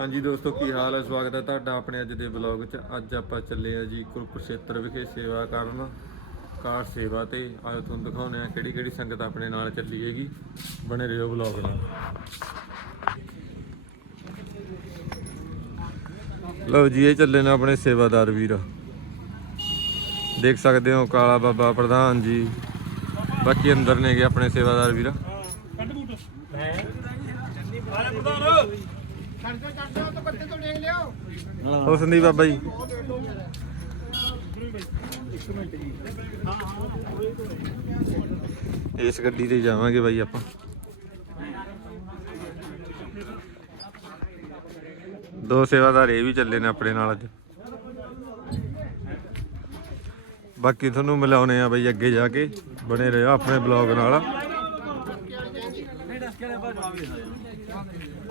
ਹਾਂਜੀ ਦੋਸਤੋ ਕੀ ਹਾਲ ਹੈ? ਸਵਾਗਤ ਹੈ ਤੁਹਾਡਾ ਆਪਣੇ ਅੱਜ ਦੇ ਵਲੌਗ 'ਚ। ਅੱਜ ਆਪਾਂ ਚੱਲੇ ਆ ਜੀ ਕੁਰਕਸ਼ੇਤਰ ਵਿਖੇ ਸੇਵਾ ਕਰਨ ਕਾਰ ਸੇਵਾ ਤੇ। ਆਜੋ ਤੁਹਾਨੂੰ ਦਿਖਾਉਂਦੇ ਆ ਕਿਹੜੀ ਕਿਹੜੀ ਸੰਗਤ ਆਪਣੇ ਨਾਲ ਚੱਲੀ ਹੈਗੀ। ਬਣੇ ਰਹੋ ਵਲੌਗ ਨਾਲ। ਲਓ ਜੀ ਇਹ ਚੱਲੇ ਨੇ ਆਪਣੇ ਸੇਵਾਦਾਰ ਵੀਰ। ਦੇਖ ਸਕਦੇ ਹੋ ਕਾਲਾ ਬਾਬਾ ਪ੍ਰਧਾਨ ਜੀ। ਬਾਕੀ ਅੰਦਰ ਨੇਗੇ ਆਪਣੇ ਸੇਵਾਦਾਰ ਵੀਰ। ਹੋ ਸੰਦੀਪ ਬਾਬਾ ਜੀ। ਇਸ ਗੱਡੀ ਤੇ ਜਾਵਾਂਗੇ ਬਾਈ ਆਪਾਂ। ਦੋ ਸੇਵਾਦਾਰ ਇਹ ਵੀ ਚੱਲੇ ਨੇ ਆਪਣੇ ਨਾਲ ਅੱਜ। ਬਾਕੀ ਤੁਹਾਨੂੰ ਮਿਲਾਉਣੇ ਆ ਬਾਈ ਅੱਗੇ ਜਾ ਕੇ। ਬਣੇ ਰਹੋ ਆਪਣੇ ਬਲੌਗ ਨਾਲ।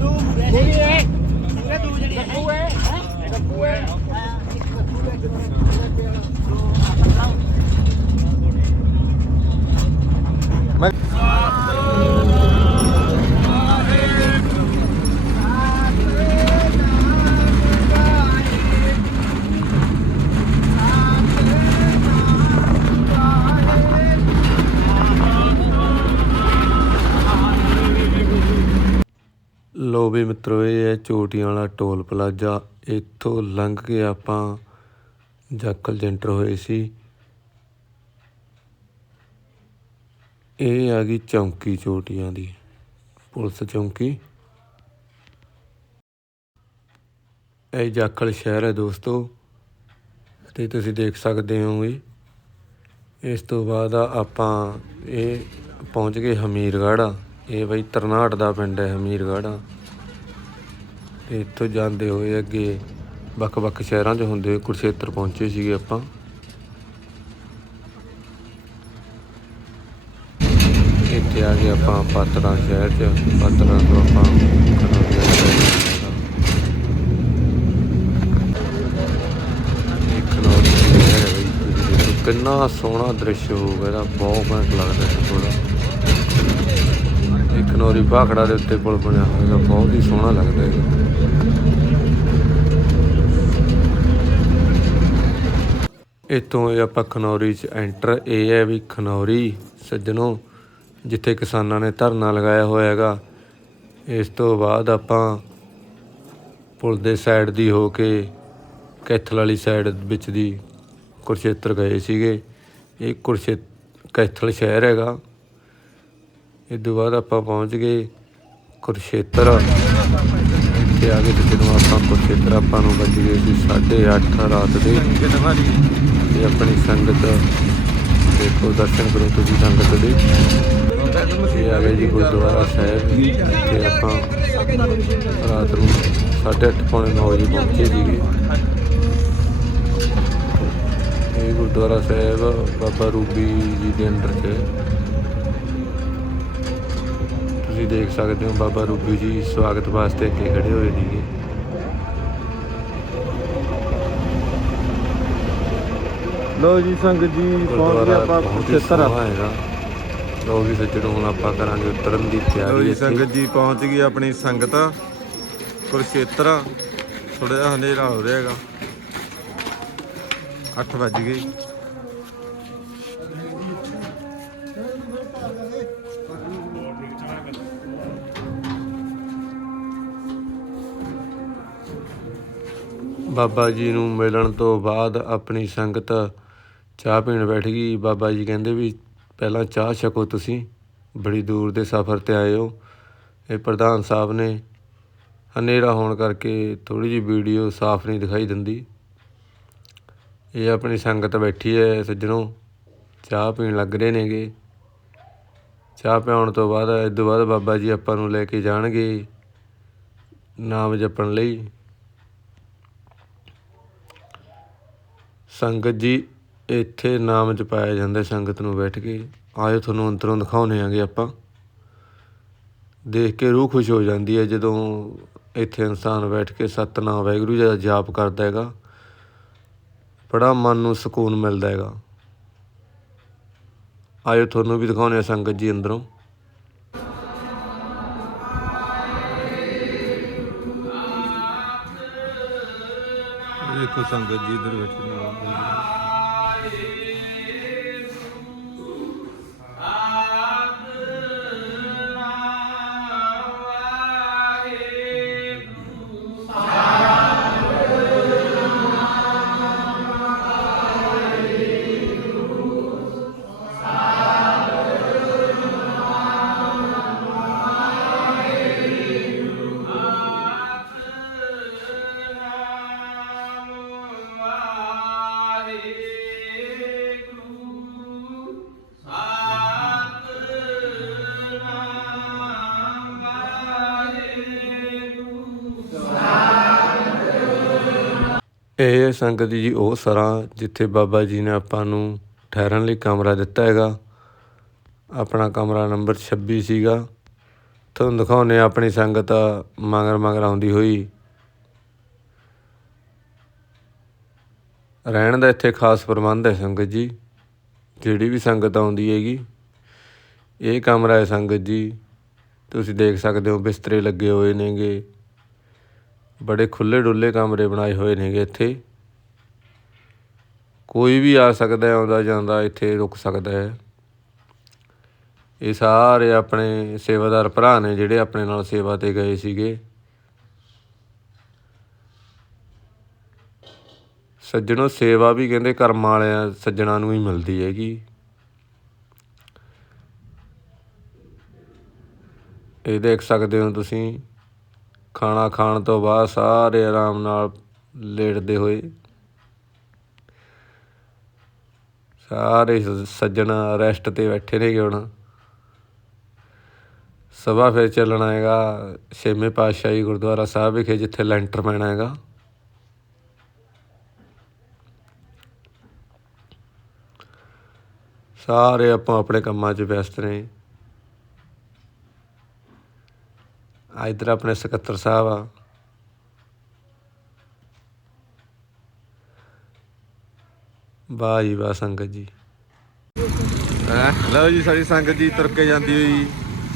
ਲੋ ਵੀ ਮਿੱਤਰੋ ਇਹ ਹੈ ਚੋਟੀਆਂ ਵਾਲਾ ਟੋਲ ਪਲਾਜ਼ਾ, ਇੱਥੋਂ ਲੰਘ ਕੇ ਆਪਾਂ ਜਾਕਲ ਜੈਂਟਰ ਹੋਏ ਸੀ। ਇਹ ਆ ਗਈ ਚੌਂਕੀ ਚੋਟੀਆਂ ਦੀ, ਪੁਲਿਸ ਚੌਂਕੀ। ਇਹ ਜਾਖਲ ਸ਼ਹਿਰ ਹੈ ਦੋਸਤੋ, ਤੇ ਤੁਸੀਂ ਦੇਖ ਸਕਦੇ ਹੋ ਵੀ ਇਸ ਤੋਂ ਬਾਅਦ ਆਪਾਂ ਇਹ ਪਹੁੰਚ ਗਏ ਹਮੀਰਗੜ੍ਹ। ਇਹ ਬਈ ਤਰਨਾਟ ਦਾ ਪਿੰਡ ਹੈ ਹਮੀਰਗੜ੍ਹ। ਤੇ ਇੱਥੋਂ ਜਾਂਦੇ ਹੋਏ ਅੱਗੇ ਵੱਖ-ਵੱਖ ਸ਼ਹਿਰਾਂ 'ਚ ਹੁੰਦੇ ਹੋਏ ਕੁਰਸ਼ੇਤਰ ਪਹੁੰਚੇ ਸੀਗੇ ਆਪਾਂ। ਇੱਥੇ ਆ ਗਏ ਆਪਾਂ ਪਾਤੜਾ ਸ਼ਹਿਰ 'ਚ ਪਾਤੜਾ ਤੋਂ ਆਪਾਂ ਖਨੌਰੀ ਕਿੰਨਾ ਸੋਹਣਾ ਦ੍ਰਿਸ਼ ਹੋਊਗਾ ਇਹਦਾ, ਬਹੁਤ ਘੈਂਟ ਲੱਗਦਾ ਥੋੜਾ ਖਨੌਰੀ ਭਾਖੜਾ ਦੇ ਉੱਤੇ ਪੁਲ ਬਣਿਆ ਹੋਇਆ ਬਹੁਤ ਹੀ ਸੋਹਣਾ ਲੱਗਦਾ ਹੈ। ਇਤੋਂ ਇਹ ਆਪਾਂ ਖਨੌਰੀ ਚ ਐਂਟਰ ਇਹ ਹੈ ਵੀ ਖਨੌਰੀ ਸੱਜਣੋ, ਜਿੱਥੇ ਕਿਸਾਨਾਂ ਨੇ ਧਰਨਾ ਲਗਾਇਆ ਹੋਇਆ ਹੈਗਾ। ਇਸ ਤੋਂ ਬਾਅਦ ਆਪਾਂ ਪੁਲ ਦੇ ਸਾਈਡ ਦੀ ਹੋ ਕੇ ਕੈਥਲ ਵਾਲੀ ਸਾਈਡ ਵਿੱਚ ਦੀ ਕੁਰਸ਼ੇਤਰ ਗਏ ਸੀਗੇ। ਇਹ ਕੁਰਸ਼ੇ, ਕੈਥਲ ਸ਼ਹਿਰ ਹੈਗਾ। ਇਹ ਤੋਂ ਬਾਅਦ ਆਪਾਂ ਪਹੁੰਚ ਗਏ ਕੁਰਸ਼ੇਤਰ। ਇੱਥੇ ਆ ਕੇ ਤੇ ਜਦੋਂ ਆਪਾਂ ਕੁਰਸ਼ੇਤਰ ਆਪਾਂ ਨੂੰ ਵੱਜ ਗਏ ਸੀ 8:30 ਰਾਤ ਦੇ। ਤੇ ਆਪਣੀ ਸੰਗਤ ਦੇਖੋ, ਦਰਸ਼ਨ ਕਰੋ ਤੁਸੀਂ ਸੰਗਤ ਦੇ। ਇਹ ਆ ਗਏ ਜੀ ਗੁਰਦੁਆਰਾ ਸਾਹਿਬ। ਇੱਥੇ ਆਪਾਂ ਰਾਤ ਨੂੰ 8:30 ਪੌਣੇ 9 ਵਜੇ ਪਹੁੰਚੇ ਸੀਗੇ। ਇਹ ਗੁਰਦੁਆਰਾ ਸਾਹਿਬ ਬਾਬਾ ਰੂਬੀ ਜੀ ਦੇ ਅੰਡਰ 'ਚ। ਤੁਸੀਂ ਦੇਖ ਸਕਦੇ ਹੋ ਬਾਬਾ ਰੂਬੀ ਜੀ ਸਵਾਗਤ ਵਾਸਤੇ ਅੱਗੇ ਖੜੇ ਹੋਏ ਨੇਗੇ ਲੋ ਜੀ ਸੰਗਤ ਜੀ ਪਹੁੰਚ ਗਏ ਆਪਾਂ ਕੁਰਕਸ਼ੇਤਰ ਹੈਗਾ। ਲੋ ਵੀ ਸੱਜਣੋ ਹੁਣ ਆਪਾਂ ਕਰਾਂਗੇ ਉਤਰਨ ਦੀ ਤਿਆਰੀ ਲੋ ਜੀ ਸੰਗਤ ਜੀ ਪਹੁੰਚ ਗਈ ਆਪਣੀ ਸੰਗਤ। ਕੁਰਕਸ਼ੇਤਰ। ਥੋੜਾ ਜਿਹਾ ਹਨੇਰਾ ਹੋ ਰਿਹਾ ਹੈਗਾ। 8 ਵੱਜ ਗਏ। ਬਾਬਾ ਜੀ ਨੂੰ ਮਿਲਣ ਤੋਂ ਬਾਅਦ ਆਪਣੀ ਸੰਗਤ ਚਾਹ ਪੀਣ ਬੈਠ ਗਈ। ਬਾਬਾ ਜੀ ਕਹਿੰਦੇ ਵੀ ਪਹਿਲਾਂ ਚਾਹ ਛਕੋ ਤੁਸੀਂ, ਬੜੀ ਦੂਰ ਦੇ ਸਫ਼ਰ ਤੇ ਆਏ ਹੋ। ਇਹ ਪ੍ਰਧਾਨ ਸਾਹਿਬ ਨੇ ਹਨੇਰਾ ਹੋਣ ਕਰਕੇ ਥੋੜੀ ਜਿਹੀ ਵੀਡੀਓ ਸਾਫ਼ ਨਹੀਂ ਦਿਖਾਈ ਦਿੰਦੀ। ਇਹ ਆਪਣੀ ਸੰਗਤ ਬੈਠੀ ਹੈ, ਸੱਜਣੋ, ਚਾਹ ਪੀਣ ਲੱਗ ਰਹੇ ਨੇਗੇ। ਚਾਹ ਪਿਆਉਣ ਤੋਂ ਬਾਅਦ, ਇਸ ਤੋਂ ਬਾਅਦ ਬਾਬਾ ਜੀ ਆਪਾਂ ਨੂੰ ਲੈ ਕੇ ਜਾਣਗੇ ਨਾਮ ਜਪਣ ਲਈ। ਸੰਗਤ ਜੀ, ਇੱਥੇ ਨਾਮ ਜਪਾਇਆ ਜਾਂਦਾ ਸੰਗਤ ਨੂੰ ਬੈਠ ਕੇ। ਆਇਓ ਤੁਹਾਨੂੰ ਅੰਦਰੋਂ ਦਿਖਾਉਣੇ ਆਂਗੇ ਆਪਾਂ। ਦੇਖ ਕੇ ਰੂਹ ਖੁਸ਼ ਹੋ ਜਾਂਦੀ ਹੈ ਜਦੋਂ ਇੱਥੇ ਇਨਸਾਨ ਬੈਠ ਕੇ ਸਤਨਾਮ ਵਾਹਿਗੁਰੂ ਜੀ ਦਾ ਜਾਪ ਕਰਦਾ ਹੈਗਾ। ਬੜਾ ਮਨ ਨੂੰ ਸਕੂਨ ਮਿਲਦਾ ਹੈਗਾ। ਆਇਓ ਤੁਹਾਨੂੰ ਵੀ ਦਿਖਾਉਣੇ ਆ ਸੰਗਤ ਜੀ ਅੰਦਰੋਂ। ਦੇਖੋ ਸੰਗਤ ਜੀ ਇਧਰ ਬੈਠੇ ਨੇ। ਇਹ ਸੰਗਤ ਜੀ ਉਹ ਸਰਾਂ ਜਿੱਥੇ ਬਾਬਾ ਜੀ ਨੇ ਆਪਾਂ ਨੂੰ ਠਹਿਰਨ ਲਈ ਕਮਰਾ ਦਿੱਤਾ ਹੈਗਾ। ਆਪਣਾ ਕਮਰਾ ਨੰਬਰ 26 ਸੀਗਾ। ਤੁਹਾਨੂੰ ਦਿਖਾਉਨੇ ਆ ਆਪਣੀ ਸੰਗਤ ਮਗਰ ਮਗਰ ਆਉਂਦੀ ਹੋਈ। ਰਹਿਣ ਦਾ ਇੱਥੇ ਖਾਸ ਪ੍ਰਬੰਧ ਹੈ ਸੰਗਤ ਜੀ। ਜਿਹੜੀ ਵੀ ਸੰਗਤ ਆਉਂਦੀ ਹੈਗੀ। ਇਹ ਕਮਰਾ ਹੈ ਸੰਗਤ ਜੀ। ਤੁਸੀਂ ਦੇਖ ਸਕਦੇ ਹੋ ਬਿਸਤਰੇ ਲੱਗੇ ਹੋਏ ਨੇਗੇ। ਬੜੇ ਖੁੱਲੇ ਡੁੱਲੇ ਕਮਰੇ ਬਣਾਏ ਹੋਏ ਨੇਗੇ ਇੱਥੇ। ਕੋਈ ਵੀ ਆ ਸਕਦਾ ਆਉਂਦਾ ਜਾਂਦਾ ਇੱਥੇ ਰੁਕ ਸਕਦਾ ਹੈ। ਇਹ ਸਾਰੇ ਆਪਣੇ ਸੇਵਾਦਾਰ ਭਰਾ ਨੇ ਜਿਹੜੇ ਆਪਣੇ ਨਾਲ ਸੇਵਾ ਤੇ ਗਏ ਸੀਗੇ। ਸੱਜਣੋ, ਸੇਵਾ ਵੀ ਕਹਿੰਦੇ ਕਰਮ ਵਾਲਿਆਂ, ਸੱਜਣਾ ਨੂੰ ਹੀ ਮਿਲਦੀ ਹੈਗੀ। ਇਹ ਦੇਖ ਸਕਦੇ ਹੋ ਤੁਸੀਂ। ਖਾਣਾ ਖਾਣ ਤੋਂ ਬਾਅਦ ਸਾਰੇ ਆਰਾਮ ਨਾਲ ਲੇਟਦੇ ਹੋਏ ਸਾਰੇ ਸੱਜਣ ਰੈਸਟ ਤੇ ਬੈਠੇ ਨੇਗੇ ਹੁਣ। ਸਭਾ ਫਿਰ ਚੱਲਣਾ ਹੈਗਾ ਛੇਵੇਂ ਪਾਤਸ਼ਾਹੀ ਗੁਰਦੁਆਰਾ ਸਾਹਿਬ ਵਿਖੇ, ਜਿੱਥੇ ਲੈਂਟਰ ਪੈਣਾ ਹੈਗਾ। ਸਾਰੇ ਆਪਾਂ ਆਪਣੇ ਕੰਮਾਂ 'ਚ ਵਿਅਸਤ ਨੇ। ਆ ਇੱਧਰ ਆਪਣੇ ਸਕੱਤਰ ਸਾਹਿਬ ਆ। ਵਾਹ ਜੀ ਵਾਹ ਸੰਗਤ ਜੀ। ਹੈਂ? ਲਓ ਜੀ ਸਾਡੀ ਸੰਗਤ ਜੀ ਤੁਰ ਕੇ ਜਾਂਦੀ ਹੋਈ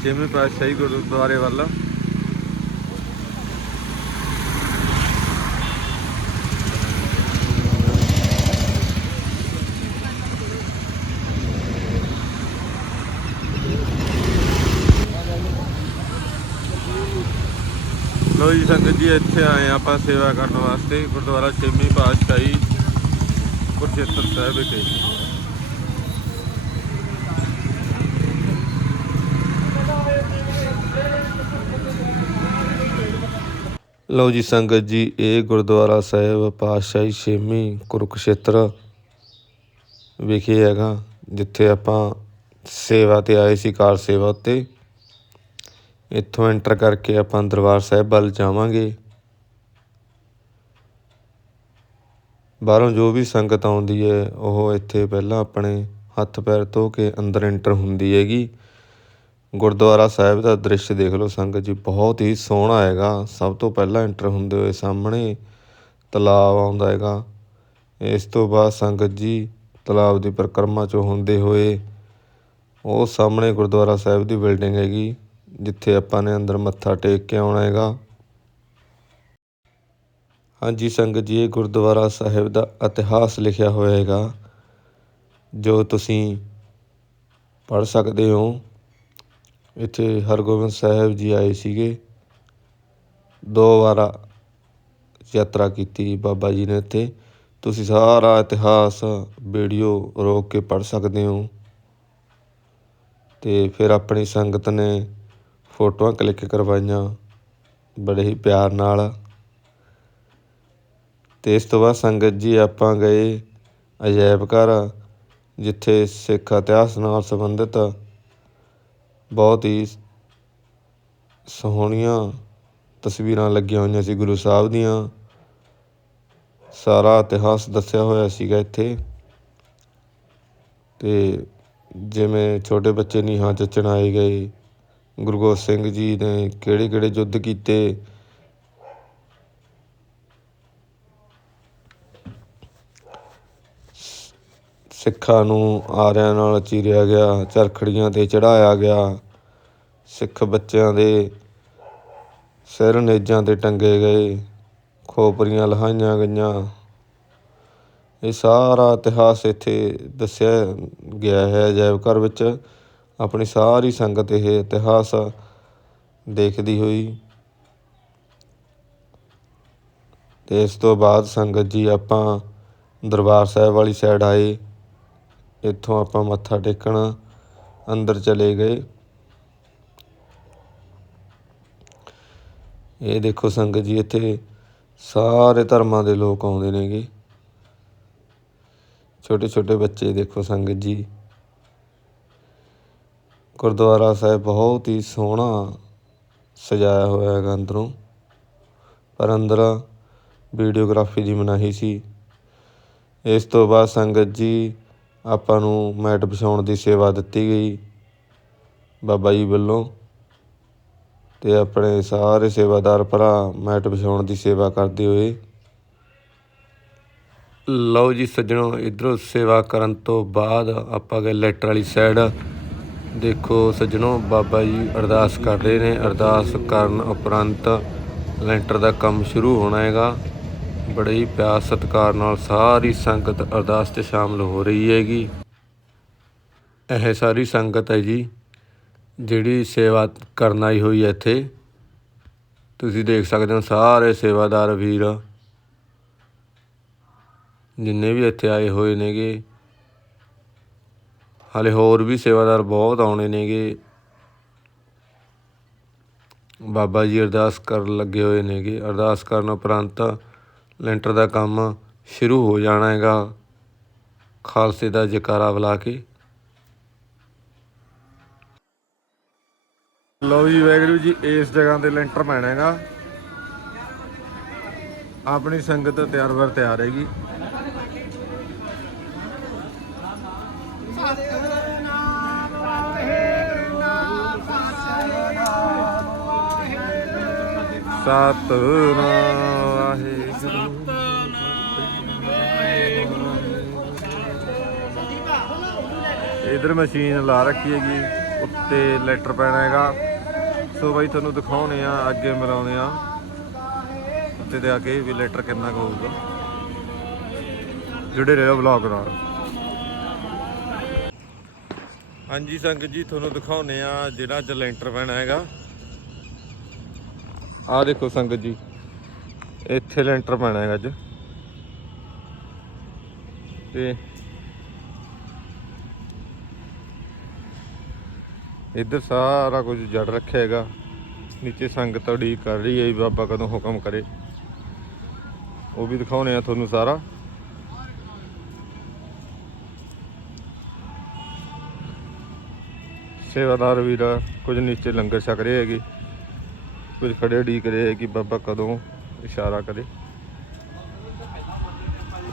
ਛੇਵੇਂ ਪਾਤਸ਼ਾਹੀ ਗੁਰਦੁਆਰੇ ਵੱਲ। ਲੋ ਜੀ ਸੰਗਤ ਜੀ, ਇੱਥੇ ਆਏ ਹਾਂ ਆਪਾਂ ਸੇਵਾ ਕਰਨ ਵਾਸਤੇ, ਗੁਰਦੁਆਰਾ ਛੇਵੀਂ ਪਾਤਸ਼ਾਹੀ ਕੁਰਚੇਤਰ ਸਾਹਿਬ ਵਿਖੇ। ਲਓ ਜੀ ਸੰਗਤ ਜੀ, ਇਹ ਗੁਰਦੁਆਰਾ ਸਾਹਿਬ ਪਾਤਸ਼ਾਹੀ ਛੇਵੀਂ ਕੁਰਕਸ਼ੇਤਰ ਵਿਖੇ ਹੈਗਾ, ਜਿੱਥੇ ਆਪਾਂ ਸੇਵਾ ਤੇ ਆਏ ਸੀ ਕਾਰ ਸੇਵਾ ਉੱਤੇ। ਇੱਥੋਂ ਐਂਟਰ ਕਰਕੇ ਆਪਾਂ ਦਰਬਾਰ ਸਾਹਿਬ ਵੱਲ ਜਾਵਾਂਗੇ। ਬਾਹਰੋਂ ਜੋ ਵੀ ਸੰਗਤ ਆਉਂਦੀ ਹੈ, ਉਹ ਇੱਥੇ ਪਹਿਲਾਂ ਆਪਣੇ ਹੱਥ ਪੈਰ ਧੋ ਕੇ ਅੰਦਰ ਐਂਟਰ ਹੁੰਦੀ ਹੈਗੀ। ਗੁਰਦੁਆਰਾ ਸਾਹਿਬ ਦਾ ਦ੍ਰਿਸ਼ ਦੇਖ ਲਓ ਸੰਗਤ ਜੀ, ਬਹੁਤ ਹੀ ਸੋਹਣਾ ਹੈਗਾ। ਸਭ ਤੋਂ ਪਹਿਲਾਂ ਐਂਟਰ ਹੁੰਦੇ ਹੋਏ ਸਾਹਮਣੇ ਤਲਾਬ ਆਉਂਦਾ ਹੈਗਾ। ਇਸ ਤੋਂ ਬਾਅਦ ਸੰਗਤ ਜੀ, ਤਲਾਬ ਦੀ ਪਰਿਕਰਮਾ ਚੋਂ ਹੁੰਦੇ ਹੋਏ ਉਹ ਸਾਹਮਣੇ ਗੁਰਦੁਆਰਾ ਸਾਹਿਬ ਦੀ ਬਿਲਡਿੰਗ ਹੈਗੀ। ਜਿੱਥੇ ਆਪਾਂ ਨੇ ਅੰਦਰ ਮੱਥਾ ਟੇਕ ਕੇ ਆਉਣਾ ਹੈਗਾ। ਹਾਂਜੀ ਸੰਗਤ ਜੀ, ਇਹ ਗੁਰਦੁਆਰਾ ਸਾਹਿਬ ਦਾ ਇਤਿਹਾਸ ਲਿਖਿਆ ਹੋਇਆ ਹੈਗਾ। ਜੋ ਤੁਸੀਂ ਪੜ੍ਹ ਸਕਦੇ ਹੋ। ਇੱਥੇ ਹਰਗੋਬਿੰਦ ਸਾਹਿਬ ਜੀ ਆਏ ਸੀਗੇ। ਦੋ ਵਾਰ ਯਾਤਰਾ ਕੀਤੀ ਬਾਬਾ ਜੀ ਨੇ ਇੱਥੇ। ਤੁਸੀਂ ਸਾਰਾ ਇਤਿਹਾਸ, ਵੀਡੀਓ ਰੋਕ ਕੇ ਪੜ੍ਹ ਸਕਦੇ ਹੋ। ਤੇ ਫਿਰ ਆਪਣੀ ਸੰਗਤ ਨੇ ਫੋਟੋਆਂ ਕਲਿੱਕ ਕਰਵਾਈਆਂ, ਬੜੇ ਹੀ ਪਿਆਰ ਨਾਲ। ਅਤੇ ਇਸ ਤੋਂ ਬਾਅਦ ਸੰਗਤ ਜੀ, ਆਪਾਂ ਗਏ ਅਜਾਇਬ ਘਰ, ਜਿੱਥੇ ਸਿੱਖ ਇਤਿਹਾਸ ਨਾਲ ਸੰਬੰਧਿਤ ਬਹੁਤ ਹੀ ਸੋਹਣੀਆਂ ਤਸਵੀਰਾਂ ਲੱਗੀਆਂ ਹੋਈਆਂ ਸੀ ਗੁਰੂ ਸਾਹਿਬ ਦੀਆਂ। ਸਾਰਾ ਇਤਿਹਾਸ ਦੱਸਿਆ ਹੋਇਆ ਸੀਗਾ ਇੱਥੇ। ਅਤੇ ਜਿਵੇਂ ਛੋਟੇ ਬੱਚੇ ਨੀਹਾਂ 'ਚ ਚਣਾਏ ਗਏ ਗੁਰੂ ਗੋਬਿੰਦ ਸਿੰਘ ਜੀ ਨੇ ਕਿਹੜੇ ਕਿਹੜੇ ਯੁੱਧ ਕੀਤੇ? ਸਿੱਖਾਂ ਨੂੰ ਆਰਿਆਂ ਨਾਲ ਚੀਰਿਆ ਗਿਆ, ਚਰਖੜੀਆਂ ਤੇ ਚੜਾਇਆ ਗਿਆ। ਸਿੱਖ ਬੱਚਿਆਂ ਦੇ ਸਿਰ ਨੇਜਾਂ ਤੇ ਟੰਗੇ ਗਏ, ਖੋਪਰੀਆਂ ਲਹਾਈਆਂ ਗਈਆਂ। ਇਹ ਸਾਰਾ ਇਤਿਹਾਸ ਇੱਥੇ ਦੱਸਿਆ ਗਿਆ ਹੈ ਅਜਾਇਬ ਘਰ ਵਿੱਚ। ਆਪਣੀ ਸਾਰੀ ਸੰਗਤ ਇਹ ਇਤਿਹਾਸ ਦੇਖਦੀ ਹੋਈ ਤੇ ਇਸ ਤੋਂ ਬਾਅਦ ਸੰਗਤ ਜੀ ਆਪਾਂ ਦਰਬਾਰ ਸਾਹਿਬ ਵਾਲੀ ਸਾਈਡ ਆਏ। ਇੱਥੋਂ ਆਪਾਂ ਮੱਥਾ ਟੇਕਣ ਅੰਦਰ ਚਲੇ ਗਏ। ਇਹ ਦੇਖੋ ਸੰਗਤ ਜੀ ਇੱਥੇ ਸਾਰੇ ਧਰਮਾਂ ਦੇ ਲੋਕ ਆਉਂਦੇ ਨੇਗੇ। ਛੋਟੇ ਛੋਟੇ ਬੱਚੇ ਦੇਖੋ ਸੰਗਤ ਜੀ। ਗੁਰਦੁਆਰਾ ਸਾਹਿਬ ਬਹੁਤ ਹੀ ਸੋਹਣਾ ਸਜਾਇਆ ਹੋਇਆ ਹੈਗਾ ਅੰਦਰੋਂ। ਪਰ ਅੰਦਰ ਵੀਡੀਓਗ੍ਰਾਫੀ ਦੀ ਮਨਾਹੀ ਸੀ। ਇਸ ਤੋਂ ਬਾਅਦ ਸੰਗਤ ਜੀ ਆਪਾਂ ਨੂੰ ਮੈਟ ਵਿਛਾਉਣ ਦੀ ਸੇਵਾ ਦਿੱਤੀ ਗਈ ਬਾਬਾ ਜੀ ਵੱਲੋਂ ਤੇ ਆਪਣੇ ਸਾਰੇ ਸੇਵਾਦਾਰ ਭਰਾ ਮੈਟ ਵਿਛਾਉਣ ਦੀ ਸੇਵਾ ਕਰਦੇ ਹੋਏ। ਲਓ ਜੀ ਸੱਜਣੋ, ਇਧਰੋਂ ਸੇਵਾ ਕਰਨ ਤੋਂ ਬਾਅਦ ਆਪਾਂ ਗਏ ਲੈਟਰ ਵਾਲੀ ਸਾਈਡ ਦੇਖੋ ਸੱਜਣੋ, ਬਾਬਾ ਜੀ ਅਰਦਾਸ ਕਰ ਰਹੇ ਨੇ। ਅਰਦਾਸ ਕਰਨ ਉਪਰੰਤ ਲੈਂਟਰ ਦਾ ਕੰਮ ਸ਼ੁਰੂ ਹੋਣਾ ਹੈਗਾ। ਬੜੇ ਹੀ ਪਿਆਰ ਸਤਿਕਾਰ ਨਾਲ ਸਾਰੀ ਸੰਗਤ ਅਰਦਾਸ 'ਚ ਸ਼ਾਮਲ ਹੋ ਰਹੀ ਹੈਗੀ। ਇਹ ਸਾਰੀ ਸੰਗਤ ਹੈ ਜੀ, ਜਿਹੜੀ ਸੇਵਾ ਕਰਨ ਆਈ ਹੋਈ ਹੈ ਇੱਥੇ। ਤੁਸੀਂ ਦੇਖ ਸਕਦੇ ਹੋ ਸਾਰੇ ਸੇਵਾਦਾਰ ਵੀਰ, ਜਿੰਨੇ ਵੀ ਇੱਥੇ ਆਏ ਹੋਏ ਨੇਗੇ। ਹਾਲੇ ਹੋਰ ਵੀ ਸੇਵਾਦਾਰ ਬਹੁਤ ਆਉਣੇ ਨੇਗੇ। ਬਾਬਾ ਜੀ ਅਰਦਾਸ ਕਰਨ ਲੱਗੇ ਹੋਏ ਨੇਗੇ। ਅਰਦਾਸ ਕਰਨ ਉਪਰੰਤ ਲੈਂਟਰ ਦਾ ਕੰਮ ਸ਼ੁਰੂ ਹੋ ਜਾਣਾ ਹੈਗਾ। ਖਾਲਸੇ ਦਾ ਜਕਾਰਾ ਬੁਲਾ ਕੇ। ਲਓ ਜੀ ਵੈਗਰੂ ਜੀ, ਇਸ ਜਗ੍ਹਾ ਤੇ ਲੈਂਟਰ ਪੈਣਾ ਹੈਗਾ। ਆਪਣੀ ਸੰਗਤ ਤਿਆਰ ਵਰ ਤਿਆਰ ਹੈਗੀ। ਸਤਨਾਮ। ਵਾਹਿਗੁਰੂ ਇਧਰ ਮਸ਼ੀਨ ਲਾ ਰੱਖੀ ਹੈਗੀ, ਉੱਤੇ ਲੈਟਰ ਪੈਣਾ ਹੈਗਾ। ਸੋ ਬਾਈ, ਤੁਹਾਨੂੰ ਦਿਖਾਉਣੇ ਆ, ਅੱਗੇ ਮਿਲਾਉਂਦੇ ਆ। ਉੱਤੇ ਤੇ ਅੱਗੇ ਵੀ ਲੈਟਰ ਕਿੰਨਾ ਕੁ ਹੋਊਗਾ। ਜੁੜੇ ਰਹੋ ਵਲੌਗ ਨਾਲ। ਹਾਂਜੀ ਸੰਗਤ ਜੀ, ਤੁਹਾਨੂੰ ਦਿਖਾਉਣੇ ਆ ਜਿਹੜਾ ਅੱਜ ਲੈਂਟਰ ਪੈਣਾ ਹੈਗਾ। ਆਹ ਦੇਖੋ ਸੰਗਤ ਜੀ, ਇੱਥੇ ਲੈਂਟਰ ਪੈਣਾ ਹੈਗਾ ਅੱਜ। ਤੇ ਇੱਧਰ ਸਾਰਾ ਕੁਝ ਜੜ ਰੱਖਿਆ ਹੈਗਾ। ਨੀਚੇ ਸੰਗਤ ਉਡੀਕ ਕਰ ਰਹੀ ਹੈ ਵੀ ਬਾਬਾ ਕਦੋਂ ਹੁਕਮ ਕਰੇ। ਉਹ ਵੀ ਦਿਖਾਉਣੇ ਆ ਤੁਹਾਨੂੰ ਸਾਰਾ। ਸੇਵਾਦਾਰ ਵੀਰ ਕੁਝ ਨੀਚੇ ਲੰਗਰ ਛਕ ਰਹੇ ਹੈਗੇ। ਕੁਝ ਖੜੇ ਉਡੀਕ ਰਹੇ ਹੈ ਕਿ ਬਾਬਾ ਕਦੋਂ ਇਸ਼ਾਰਾ ਕਰੇ।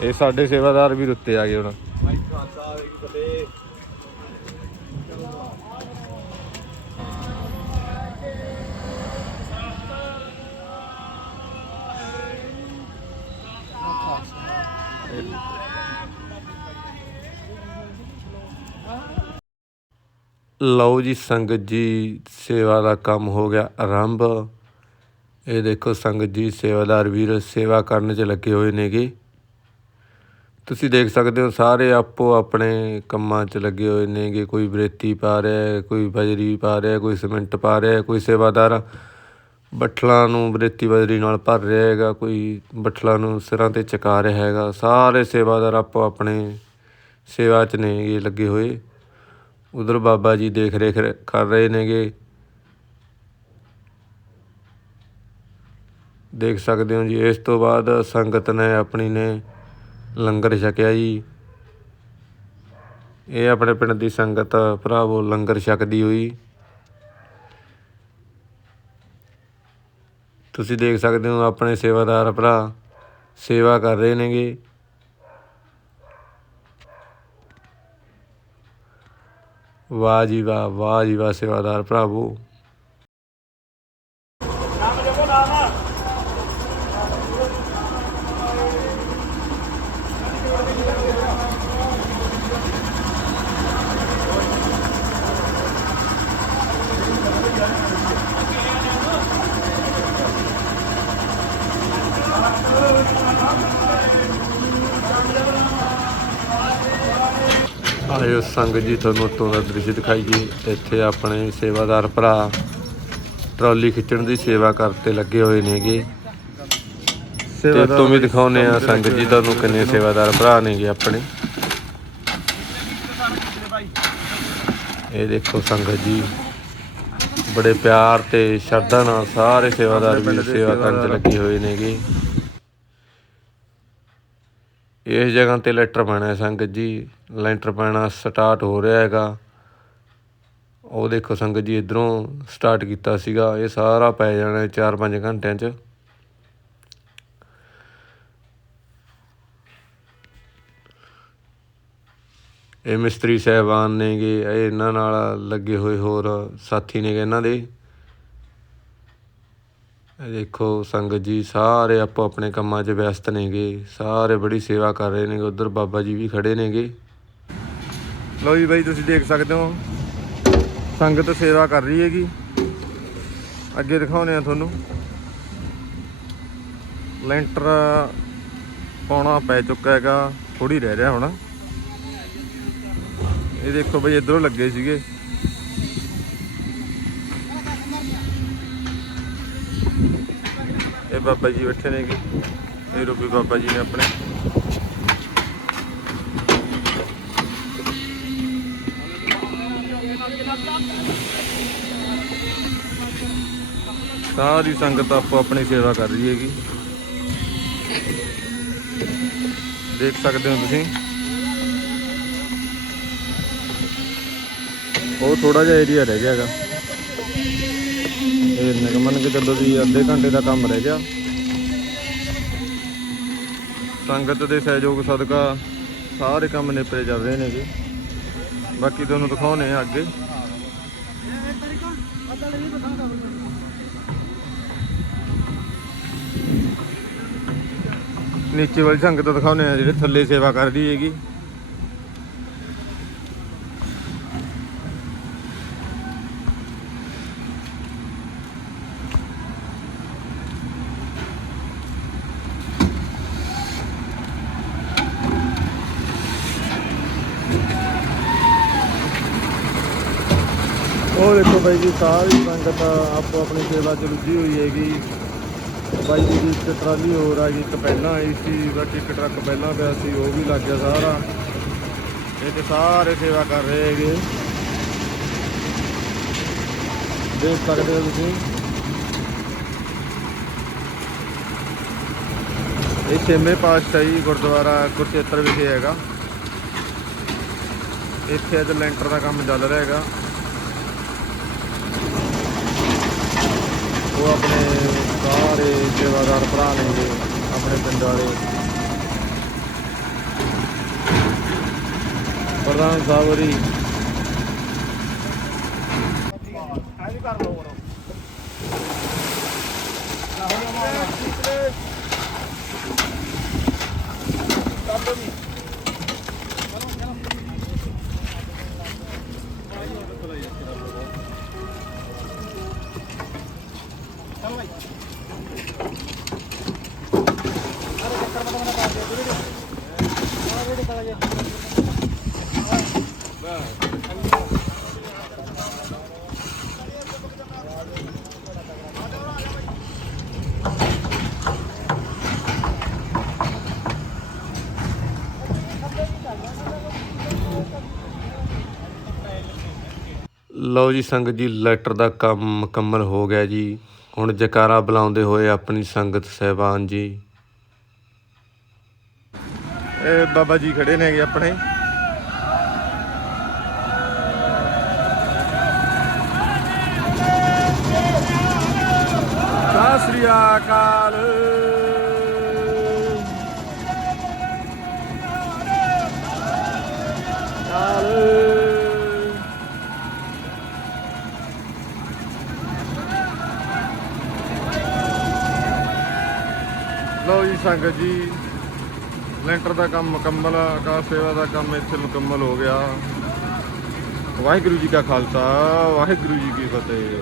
ਇਹ ਸਾਡੇ ਸੇਵਾਦਾਰ ਵੀ ਉੱਤੇ ਆ ਗਏ ਹੁਣ। ਲਓ ਜੀ ਸੰਗਤ ਜੀ, ਸੇਵਾ ਦਾ ਕੰਮ ਹੋ ਗਿਆ ਆਰੰਭ। ਇਹ ਦੇਖੋ ਸੰਗਤ ਜੀ, ਸੇਵਾਦਾਰ ਵੀਰ ਸੇਵਾ ਕਰਨ 'ਚ ਲੱਗੇ ਹੋਏ ਨੇਗੇ। ਤੁਸੀਂ ਦੇਖ ਸਕਦੇ ਹੋ ਸਾਰੇ ਆਪੋ ਆਪਣੇ ਕੰਮਾਂ 'ਚ ਲੱਗੇ ਹੋਏ ਨੇਗੇ। ਕੋਈ ਬਰੇਤੀ ਪਾ ਰਿਹਾ ਕੋਈ ਬਜਰੀ ਪਾ ਰਿਹਾ ਕੋਈ ਸਿਮੈਂਟ ਪਾ ਰਿਹਾ ਕੋਈ ਸੇਵਾਦਾਰ ਬੱਠਲਾਂ ਨੂੰ ਬਰੇਤੀ ਬਜਰੀ ਨਾਲ ਭਰ ਰਿਹਾ ਹੈਗਾ, ਕੋਈ ਬੱਠਲਾਂ ਨੂੰ ਸਿਰਾਂ ਤੇ ਚਕਾ ਰਿਹਾ ਹੈਗਾ। ਸਾਰੇ ਸੇਵਾਦਾਰ ਆਪੋ ਆਪਣੇ ਸੇਵਾ 'ਚ ਨੇਗੇ ਲੱਗੇ ਹੋਏ। ਉਧਰ ਬਾਬਾ ਜੀ ਦੇਖ ਰੇਖ ਕਰ ਰਹੇ ਨੇਗੇ। ਦੇਖ ਸਕਦੇ ਹੋ ਜੀ, ਇਸ ਤੋਂ ਬਾਅਦ ਸੰਗਤ ਨੇ ਆਪਣੀ ਨੇ ਲੰਗਰ ਛਕਿਆ ਜੀ। ਇਹ ਆਪਣੇ ਪਿੰਡ ਦੀ ਸੰਗਤ ਭਰਾਵੋ ਲੰਗਰ ਛਕਦੀ ਹੋਈ। ਤੁਸੀਂ ਦੇਖ ਸਕਦੇ ਹੋ ਆਪਣੇ ਸੇਵਾਦਾਰ ਭਰਾ ਸੇਵਾ ਕਰ ਰਹੇ ਨੇਗੇ। ਵਾਹ ਜੀ ਵਾਹ ਵਾਹ ਜੀ ਵਾਹ ਸੇਵਾਦਾਰ ਭਰਾਵੋ ਸੰਗਤ ਜੀ ਤੁਹਾਨੂੰ ਉੱਤੋਂ ਦਾ ਦ੍ਰਿਸ਼ ਦਿਖਾਈਏ ਇੱਥੇ ਆਪਣੇ ਸੇਵਾਦਾਰ ਭਰਾ ਟਰਾਲੀ ਖਿੱਚਣ ਦੀ ਸੇਵਾ ਕਰਤੇ ਲੱਗੇ ਹੋਏ ਨੇਗੇ। ਤੇ ਤੋਂ ਵੀ ਦਿਖਾਉਨੇ ਆ ਸੰਗਤ ਜੀ ਤੁਹਾਨੂੰ ਕਿੰਨੇ ਸੇਵਾਦਾਰ ਭਰਾ ਨੇਗੇ ਆਪਣੇ। ਇਹ ਦੇਖੋ ਸੰਗਤ ਜੀ ਬੜੇ ਪਿਆਰ ਤੇ ਸ਼ਰਧਾ ਨਾਲ ਸਾਰੇ ਸੇਵਾਦਾਰ ਵੀ ਸੇਵਾ ਕਰਨ ਚ ਲੱਗੇ ਹੋਏ ਨੇਗੇ। ਇਸ ਜਗ੍ਹਾ ਤੇ ਲੈਂਟਰ ਪੈਣਾ ਸੰਗਤ ਜੀ। ਲੈਂਟਰ ਪੈਣਾ ਸਟਾਰਟ ਹੋ ਰਿਹਾ ਹੈਗਾ। ਉਹ ਦੇਖੋ ਸੰਗਤ ਜੀ ਇਧਰੋਂ ਸਟਾਰਟ ਕੀਤਾ ਸੀਗਾ। ਇਹ ਸਾਰਾ ਪੈ ਜਾਣਾ 4-5 ਘੰਟਿਆਂ 'ਚ। ਇਹ ਮਿਸਤਰੀ ਸਹਿਬਾਨ ਨੇਗੇ ਇਹਨਾਂ ਨਾਲ ਲੱਗੇ ਹੋਏ ਹੋਰ ਸਾਥੀ ਨੇਗੇ ਇਹਨਾਂ ਦੇ। ਇਹ ਦੇਖੋ ਸੰਗਤ ਜੀ, ਸਾਰੇ ਆਪੋ ਆਪਣੇ ਕੰਮਾਂ 'ਚ ਵਿਅਸਤ ਨੇਗੇ। ਸਾਰੇ ਬੜੀ ਸੇਵਾ ਕਰ ਰਹੇ ਨੇਗੇ। ਉਧਰ ਬਾਬਾ ਜੀ ਵੀ ਖੜੇ ਨੇਗੇ। ਲਓ ਜੀ ਬਾਈ, ਤੁਸੀਂ ਦੇਖ ਸਕਦੇ ਹੋ। ਸੰਗਤ ਸੇਵਾ ਕਰ ਰਹੀ ਹੈਗੀ। ਅੱਗੇ ਦਿਖਾਉਨੇ ਆ ਤੁਹਾਨੂੰ। ਲੈਂਟਰ ਪਾਉਣਾ ਪੈ ਚੁੱਕਾ ਹੈਗਾ। ਥੋੜੀ ਰਹਿ ਰਿਹਾ ਹੁਣ। ਇਹ ਦੇਖੋ ਬਈ, ਇਧਰੋਂ ਲੱਗੇ ਸੀਗੇ। ਬਾਬਾ ਜੀ ਬੈਠੇ ਨੇਗੇ। ਇਹ ਰੂਪੀ ਬਾਬਾ ਜੀ ਨੇ ਆਪਣੇ। ਸਾਰੀ ਸੰਗਤ ਆਪੋ ਆਪਣੀ ਸੇਵਾ ਕਰ ਰਹੀ ਹੈਗੀ। ਦੇਖ ਸਕਦੇ ਹੋ ਤੁਸੀਂ। ਉਹ ਥੋੜਾ ਜਿਹਾ ਏਰੀਆ ਰਹਿ ਗਿਆ ਹੈਗਾ। ਇਹ ਨਿਗਮਨ ਕੇ ਚੱਲੋ ਵੀ ਅੱਧੇ ਘੰਟੇ ਦਾ ਕੰਮ ਰਹਿ ਗਿਆ। ਸੰਗਤ ਦੇ ਸਹਿਯੋਗ ਸਦਕਾ ਸਾਰੇ ਕੰਮ ਨੇਪਰੇ ਚੱਲ ਰਹੇ ਨੇ ਜੀ। ਬਾਕੀ ਤੁਹਾਨੂੰ ਦਿਖਾਉਨੇ ਆ ਅੱਗੇ। ਨੀਚੇ ਵਾਲੀ ਸੰਗਤ ਦਿਖਾਉਨੇ ਆ ਜਿਹੜੇ ਥੱਲੇ ਸੇਵਾ ਕਰ ਰਹੀ ਹੈਗੀ। ਉਹ ਦੇਖੋ ਬਾਈ ਜੀ, ਸਾਰੀ ਸੰਗਤ ਆਪੋ ਆਪਣੀ ਸੇਵਾ ਚ ਰੁੱਝੀ ਹੋਈ ਹੈਗੀ। ਬਾਈ ਜੀ ਦੀ ਇੱਕ ਟਰਾਲੀ ਹੋਰ ਆ ਗਈ, ਇੱਕ ਪਹਿਲਾਂ ਆਈ ਸੀ, ਬਾਕੀ ਇੱਕ ਟਰੱਕ ਪਹਿਲਾਂ ਪਿਆ ਸੀ, ਉਹ ਵੀ ਲੱਗ ਗਿਆ ਸਾਰਾ। ਇਹ ਤੇ ਸਾਰੇ ਸੇਵਾ ਕਰ ਰਹੇ ਹੈਗੇ। ਦੇਖ ਸਕਦੇ ਹੋ ਤੁਸੀਂ। ਇਹ ਛੇਵੇਂ ਪਾਤਸ਼ਾਹੀ ਗੁਰਦੁਆਰਾ ਕੁਰਕਸ਼ੇਤਰ ਵਿਖੇ ਹੈਗਾ। ਇੱਥੇ ਅੱਜ ਲੈਂਟਰ ਦਾ ਕੰਮ ਚੱਲ ਰਿਹਾ ਹੈਗਾ। ਉਹ ਆਪਣੇ ਸਾਰੇ ਸੇਵਾਦਾਰ ਭਰਾ ਨੇਗੇ ਆਪਣੇ ਪਿੰਡ ਵਾਲੇ। ਪ੍ਰਧਾਨ ਸਾਹਿਬ ਹੋਰੀ। ਲਓ ਲਓ ਜੀ ਸੰਗਤ ਜੀ ਲੈਟਰ ਦਾ ਕੰਮ ਮੁਕੰਮਲ ਹੋ ਗਿਆ ਜੀ। ਹੁਣ ਜਕਾਰਾ ਬੁਲਾਉਂਦੇ ਹੋਏ ਆਪਣੀ ਸੰਗਤ ਸਹਿਬਾਨ ਜੀ। ਇਹ ਬਾਬਾ ਜੀ ਖੜੇ ਨੇਗੇ ਆਪਣੇ। ਸਤਿ ਸ੍ਰੀ ਸ੍ਰੀ ਅਕਾਲ। ਕਾਲ ਲਓ ਜੀ ਸੰਗਤ ਜੀ, ਲੈਂਟਰ ਦਾ ਕੰਮ ਮੁਕੰਮਲ ਆ ਆਕਾਸ਼ ਸੇਵਾ ਦਾ ਕੰਮ ਇੱਥੇ ਮੁਕੰਮਲ ਹੋ ਗਿਆ। ਵਾਹਿਗੁਰੂ ਜੀ ਕਾ ਖਾਲਸਾ, ਵਾਹਿਗੁਰੂ ਜੀ ਕੀ ਫਤਿਹ।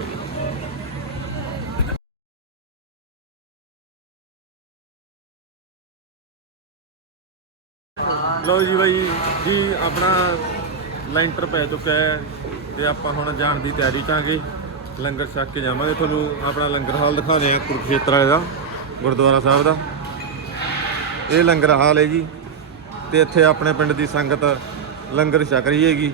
ਲਓ ਜੀ ਬਾਈ, ਜੀ ਆਪਣਾ ਲੈਂਟਰ ਪੈ ਚੁੱਕਾ ਹੈ ਤੇ ਆਪਾਂ ਹੁਣ ਜਾਣ ਦੀ ਤਿਆਰੀ ਚਾਂਗੇ ਲੰਗਰ ਛਕ ਕੇ ਜਾਵਾਂਗੇ ਤੁਹਾਨੂੰ, ਆਪਣਾ ਲੰਗਰ ਹਾਲ ਦਿਖਾਉਂਦੇ ਆ ਕੁਰੂਖੇਤਰ ਦਾ, ਗੁਰਦੁਆਰਾ ਸਾਹਿਬ ਦਾ। ਇਹ ਲੰਗਰ ਹਾਲ ਹੈ ਜੀ। ਤੇ ਇੱਥੇ ਆਪਣੇ ਪਿੰਡ ਦੀ ਸੰਗਤ ਲੰਗਰ ਛਕ ਰਹੀ ਹੈਗੀ।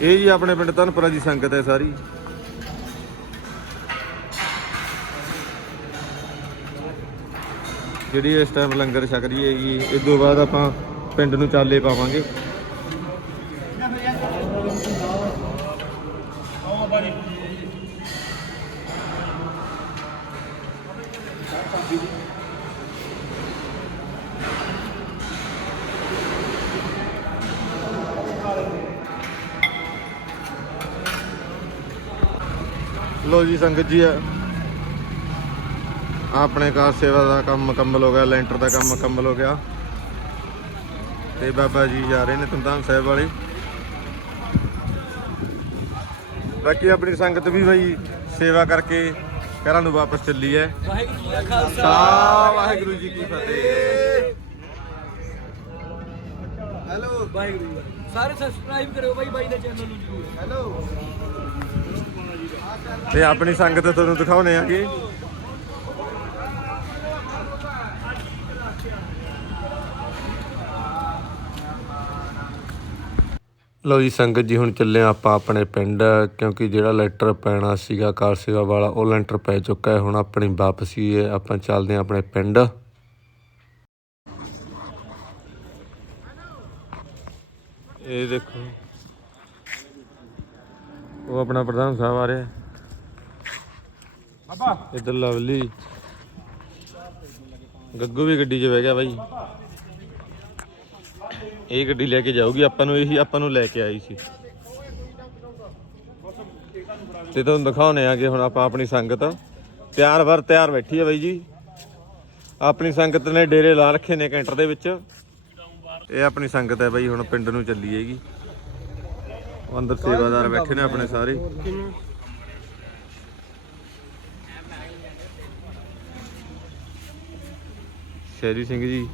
ਇਹ ਜੀ ਆਪਣੇ ਪਿੰਡ ਧਨਪੁਰਾ ਦੀ ਸੰਗਤ ਹੈ ਸਾਰੀ। ਜਿਹੜੀ ਇਸ ਟਾਈਮ ਲੰਗਰ ਛਕ ਰਹੀ ਹੈਗੀ, ਇਸ ਤੋਂ ਬਾਅਦ ਆਪਾਂ ਪਿੰਡ ਨੂੰ ਚਾਲੇ ਪਾਵਾਂਗੇ। ਲੋ ਜੀ ਸੰਗਤ ਜੀ ਆਪਣੇ ਕਾਰ ਸੇਵਾ ਦਾ ਕੰਮ ਮੁਕੰਮਲ ਹੋ ਗਿਆ ਲੈਂਟਰ ਦਾ ਕੰਮ ਮੁਕੰਮਲ ਹੋ ਗਿਆ। ਤੇ ਬਾਬਾ ਜੀ ਜਾ ਰਹੇ ਨੇ ਤੁੰਦਾਨ ਸਾਹਿਬ ਵਾਲੇ। ਬਾਕੀ ਆਪਣੀ ਸੰਗਤ ਵੀ ਬਾਈ ਸੇਵਾ ਕਰਕੇ ਘਰਾਂ ਨੂੰ ਵਾਪਸ ਚੱਲੀ ਹੈ ਵਾਹਿਗੁਰੂ ਜੀ ਕਾ ਖਾਲਸਾ। ਸਾ ਵਾਹਿਗੁਰੂ ਜੀ ਕੀ ਫਤਿਹ। ਹੈਲੋ। ਵਾਹਿਗੁਰੂ ਸਾਰੇ ਸਬਸਕ੍ਰਾਈਬ ਕਰਿਓ ਬਾਈ ਬਾਈ ਦੇ ਚੈਨਲ ਨੂੰ ਜਰੂਰ। ਹੈਲੋ। ਤੇ ਆਪਣੀ ਸੰਗਤ ਤੁਹਾਨੂੰ ਦਿਖਾਉਣੇ ਆਗੇ ਲਓ ਜੀ ਸੰਗਤ ਜੀ ਹੁਣ ਚੱਲੇ ਆਪਾਂ ਆਪਣੇ ਪਿੰਡ ਕਿਉਂਕਿ ਜਿਹੜਾ ਲੈਂਟਰ ਪੈਣਾ ਸੀਗਾ ਕਾਰ ਸੇਵਾ ਵਾਲਾ ਉਹ ਲੈਂਟਰ ਪੈ ਚੁੱਕਾ ਹੈ। ਹੁਣ ਆਪਣੀ ਵਾਪਸੀ ਹੈ ਆਪਾਂ ਚੱਲਦੇ ਹਾਂ ਆਪਣੇ ਪਿੰਡ। ਇਹ ਦੇਖੋ ਉਹ ਆਪਣਾ ਪ੍ਰਧਾਨ ਸਾਹਿਬ ਆ ਰਿਹਾ। ਬਾਬਾ। ਇੱਧਰ ਲਵਲੀ ਗੱਗੂ ਵੀ ਗੱਡੀ 'ਚ ਬਹਿ ਗਿਆ ਬਾਈ। ਇਹ ਗੱਡੀ ਲੈ ਕੇ ਜਾਊਗੀ, ਆਪਾਂ ਨੂੰ ਇਹੀ ਆਪਾਂ ਨੂੰ ਲੈ ਕੇ ਆਈ ਸੀ। ਤੇ ਤੁਹਾਨੂੰ ਦਿਖਾਉਣੇ ਆ ਕਿ ਹੁਣ ਆਪਾਂ ਆਪਣੀ ਸੰਗਤ। ਤਿਆਰ ਵਰ ਤਿਆਰ ਬੈਠੀ ਆ ਬਾਈ ਜੀ। ਆਪਣੀ ਸੰਗਤ ਨੇ ਡੇਰੇ ਲਾ ਰੱਖੇ ਨੇ ਕੈਂਟਰ ਦੇ ਵਿੱਚ। ਇਹ ਆਪਣੀ ਸੰਗਤ ਹੈ ਬਾਈ, ਹੁਣ ਪਿੰਡ ਨੂੰ ਚੱਲੀ ਹੈਗੀ। ਅੰਦਰ ਸੇਵਾਦਾਰ ਬੈਠੇ ਨੇ ਆਪਣੇ ਸਾਰੇ। ਸ਼ੈਰੀ ਸਿੰਘ ਜੀ,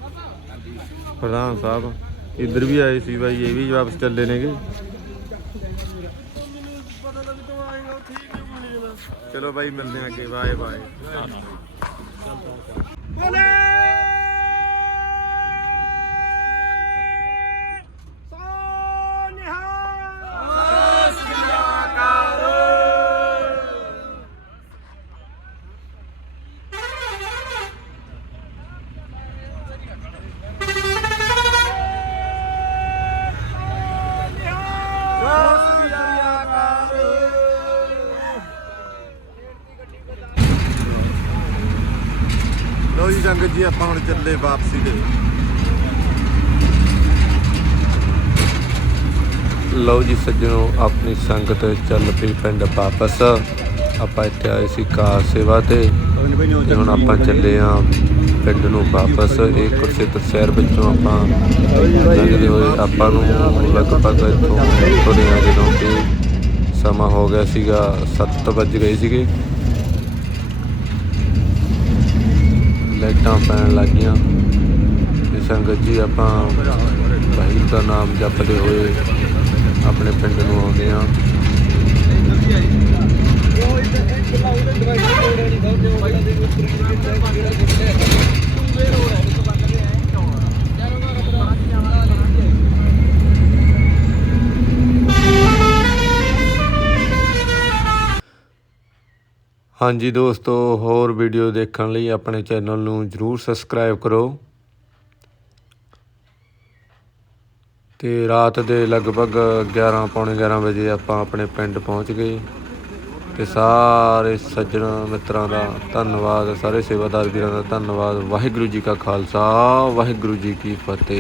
ਪ੍ਰਧਾਨ ਸਾਹਿਬ। ਇੱਧਰ ਵੀ ਆਏ ਸੀ ਬਾਈ, ਇਹ ਵੀ ਵਾਪਸ ਚੱਲੇ ਨੇਗੇ। ਚਲੋ ਬਾਈ, ਮਿਲਦੇ ਆ ਅੱਗੇ। ਬਾਏ ਬਾਏ ਬੋਲੇ! ਸੰਗਤ ਜੀ ਆਪਾਂ ਹੁਣ ਚੱਲੇ ਵਾਪਸੀ ਦੇ। ਲਓ ਜੀ ਸੱਜਣੋ, ਆਪਣੀ ਸੰਗਤ ਚੱਲ ਪਈ ਪਿੰਡ ਵਾਪਸ। ਆਪਾਂ ਇੱਥੇ ਆਏ ਸੀ ਕਾਰ ਸੇਵਾ ਤੇ ਤੇ ਹੁਣ ਆਪਾਂ ਚੱਲੇ ਆ ਪਿੰਡ ਨੂੰ ਵਾਪਸ। ਇਹ ਕੁਰਸੇਤਰ ਸ਼ਹਿਰ ਵਿੱਚੋਂ ਆਪਾਂ ਲੰਘਦੇ ਹੋਏ ਆਪਾਂ ਨੂੰ ਲਗਭਗ ਇੱਥੋਂ ਤੁਰੇ ਆ ਜਦੋਂ ਕਿ ਸਮਾਂ ਹੋ ਗਿਆ ਸੀਗਾ 7 ਵੱਜ ਗਏ ਸੀਗੇ। ਲਾਈਟਾਂ ਪੈਣ ਲੱਗੀਆਂ। ਤੇ ਸੰਗਤ ਜੀ ਆਪਾਂ ਵਾਹਿਗੁਰੂ ਦਾ ਨਾਮ ਜਪਦੇ ਹੋਏ ਆਪਣੇ ਪਿੰਡ ਨੂੰ ਆਉਂਦੇ ਆ ਹਾਂਜੀ ਦੋਸਤੋ, ਹੋਰ ਵੀਡੀਓ ਦੇਖਣ ਲਈ ਆਪਣੇ ਚੈਨਲ ਨੂੰ ਜਰੂਰ ਸਬਸਕ੍ਰਾਈਬ ਕਰੋ। ਤੇ ਰਾਤ ਦੇ ਲਗਭਗ 11 ਪੌਣੇ 11 ਵਜੇ ਆਪਾਂ ਆਪਣੇ ਪਿੰਡ ਪਹੁੰਚ ਗਏ ਤੇ ਸਾਰੇ ਸੱਜਣ, ਮਿੱਤਰਾਂ ਦਾ ਧੰਨਵਾਦ, ਸਾਰੇ ਸੇਵਾਦਾਰ ਵੀਰਾਂ ਦਾ ਧੰਨਵਾਦ। ਵਾਹਿਗੁਰੂ ਜੀ ਕਾ ਖਾਲਸਾ, ਵਾਹਿਗੁਰੂ ਜੀ ਕੀ ਫਤਿਹ।